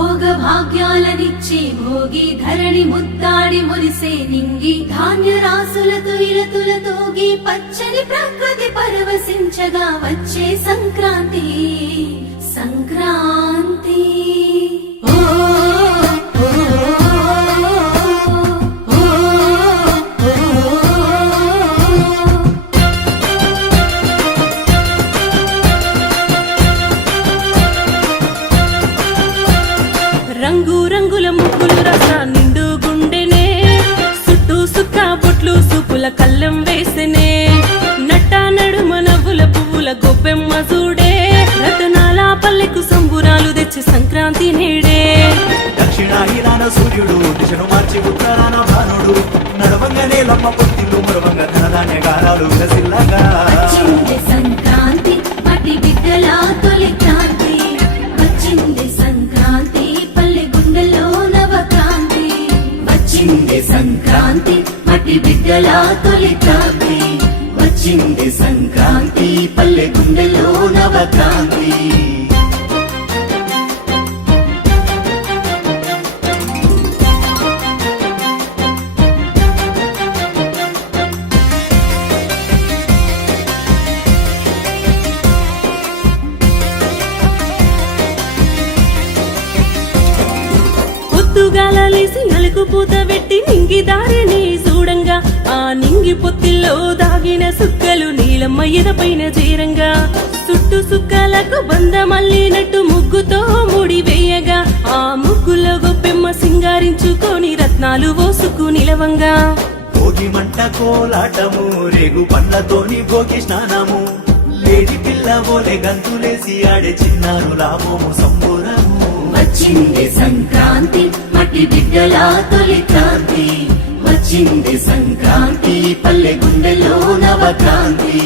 భోగ భాగ్యాలనిచ్చే భోగి ధరణి ముద్దాడి మురిసే నింగి ధాన్య రాసులతో ఇలతులతోగి పచ్చని ప్రకృతి పరవశించగా వచ్చే సంక్రాంతి. సంక్రాంతి. రంగు రంగుల ముగ్గులు రస నిండు గుండెనే. చుట్టూ సుక్క బొట్లు సుపుల కళ్ళెం వేసెనే. నట్ట నడుమ నవ్వుల పువ్వుల గొప్పెమ్మ చూడే. రతనాల పల్లెకు సంబురాలు తెచ్చి సంక్రాంతి నేడే. దక్షిణాయినాన సూర్యుడు దిశను మార్చి ఉత్తరాన భానుడు. నడవంగానే లమ్మ పొత్తిల్లు మరవంగ ధనధాన్య గారాలు విలసిల్లగా వచ్చింది సంక్రాంతి మట్టి బిడ్డల తొలి క్రాంతి వచ్చింది సంక్రాంతి పల్లె గుండెలో నవక్రాంతి. నలుగు పూత పెట్టి నింగి దారిని చూడంగా. ఆ నింగి పొత్తిల్లో దాగిన సుక్కలు నీలమ్మ ఎదపైన చేరంగా చుట్టు సుక్కలకు బంద మల్లినట్టు ముగ్గుతో ముడి వేయగా. ఆ ముగ్గులో గొప్పెమ్మ సింగారించుకొని రత్నాలు ఓసుకు నిలవంగా. భోగి మంట కోలాటము రేగు పండ్లతోని భోగి స్నానము. లేడి పిల్ల ఓలే గంతులేసి ఆడే చిన్నారు లాభము సంబురము. వచ్చింది సంక్రాంతి మట్టి బిడ్డల తొలి క్రాంతి. వచ్చింది సంక్రాంతి పల్లె గుండెలో నవక్రాంతి.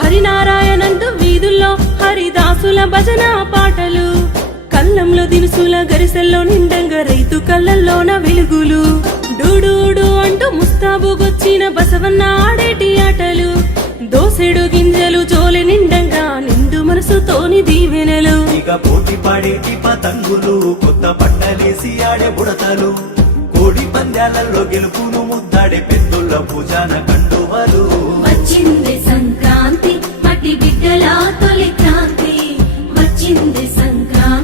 హరినారాయణంటూ వీధుల్లో హరిదాసుల భజన పాటలు. కళ్ళంలో దినుసుల గరిసెల్లో నిండంగా రైతు కళ్ళల్లోన వెలుగులు. డూడూడు అంటూ ముస్తాబుగొచ్చిన బసవన్న ఆడేటి ఆటలు. దోసెడు గింజలు జోలె నిండంగా నిండు మనసుతోని దీవెనలు. ఇక పోటీ పాడేటి పతంగులు కొత్త బట్టలేసి ఆడే బుడతలు. కోడి పందాలలో గెలుపును ముద్దాడే పెద్దోళ్ళ పూజాన కండువలు. వచ్చింది సంక్రాంతి మట్టి బిడ్డల తొలి క్రాంతి. వచ్చింది సంక్రాంతి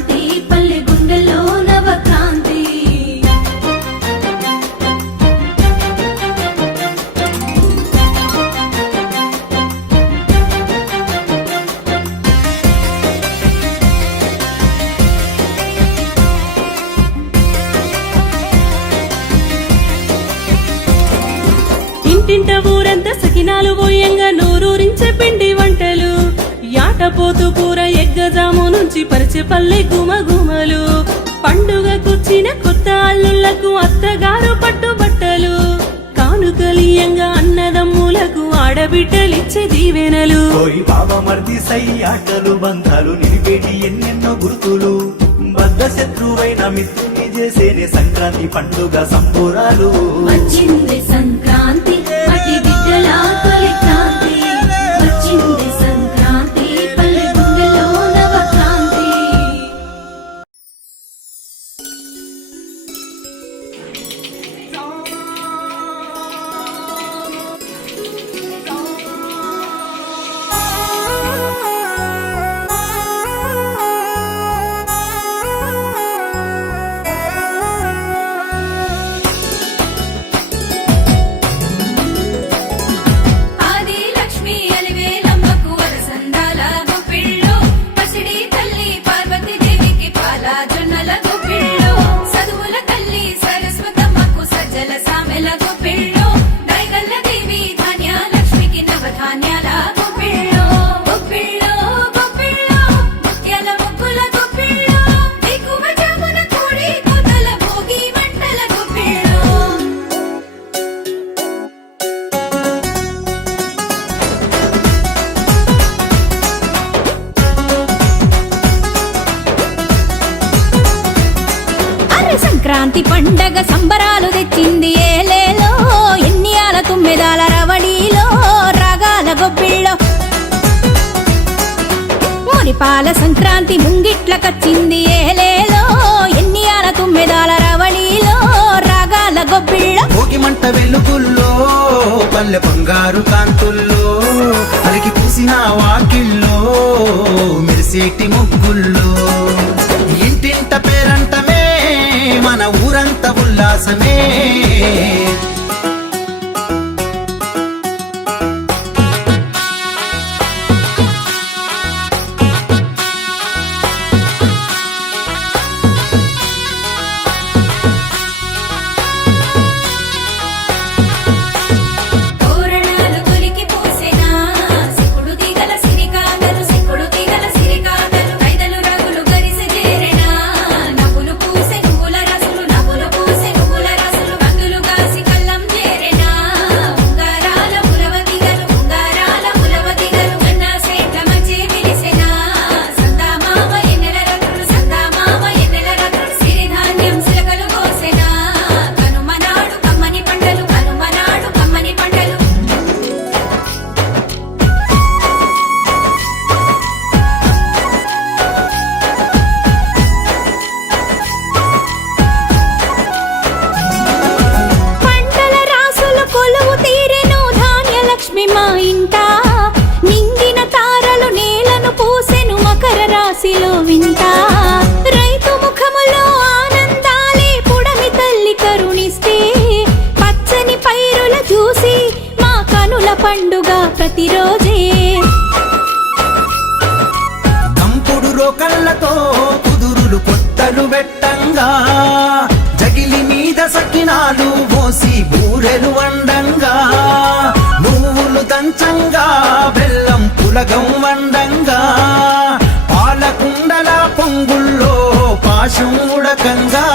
ఇంటింట ఊరంతా సకినాలు పోయంగా నోరూరించే పిండి వంటలు. యాటపోతు కూర ఎగ్గజాము నుంచి పరిచే పల్లె గుమగుమలు. పండుగకొచ్చిన కొత్త అల్లుళ్ళకు అత్తగారు పట్టుబట్టలు. కానుకలియంగా అన్నదమ్ములకు ఆడబిడ్డలిచ్చే దీవెనలు. బంధాలు నిలిపేటి ఎన్నెన్నో గుర్తులు. బద్ద శత్రువైన మిత్రుని చేసేనే సంక్రాంతి పండుగ సంబురాలు. వచ్చింది సంక్రాంతి. సంక్రాంతి పండగ సంబరాలు తెచ్చింది ఏలేలో ఎన్నియాల తుమ్మెదాల రవడీలో రాగాల గొప్పిళ్ళో మురిపాల సంక్రాంతి ముంగిట్ల కచ్చింది ఏలేలో ఎన్నియాల తుమ్మెదాల రవడీలో రాగాల గొప్పిళ్ళో మంట వెలుగుల్లో పల్లె బంగారు కాంతుల్లో అలికి పూసిన వాకిల్లో మెరిసేటి ముగ్గుల్లో. ఇంటింట పేరంట పండుగ ప్రతిరోజే. దంపుడు రోకళ్ళతో కుదురులు కొట్టలు పెట్టంగా జగిలి మీద సకినాలు పోసి బూరెలు వండంగా నువ్వులు దంచంగా బెల్లం పులగం వండంగా పాలకుండల పొంగుల్లో పాశం ఉడకంగా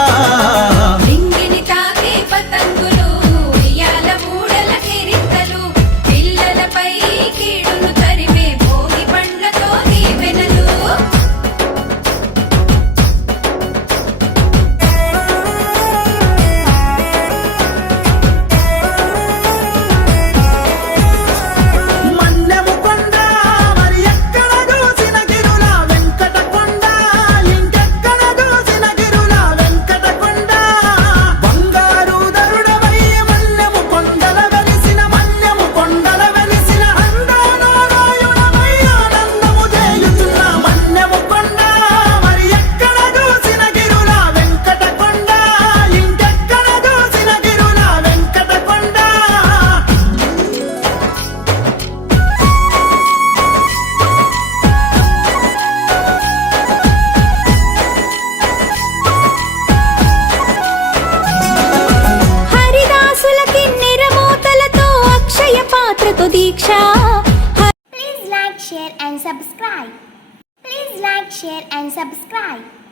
নাই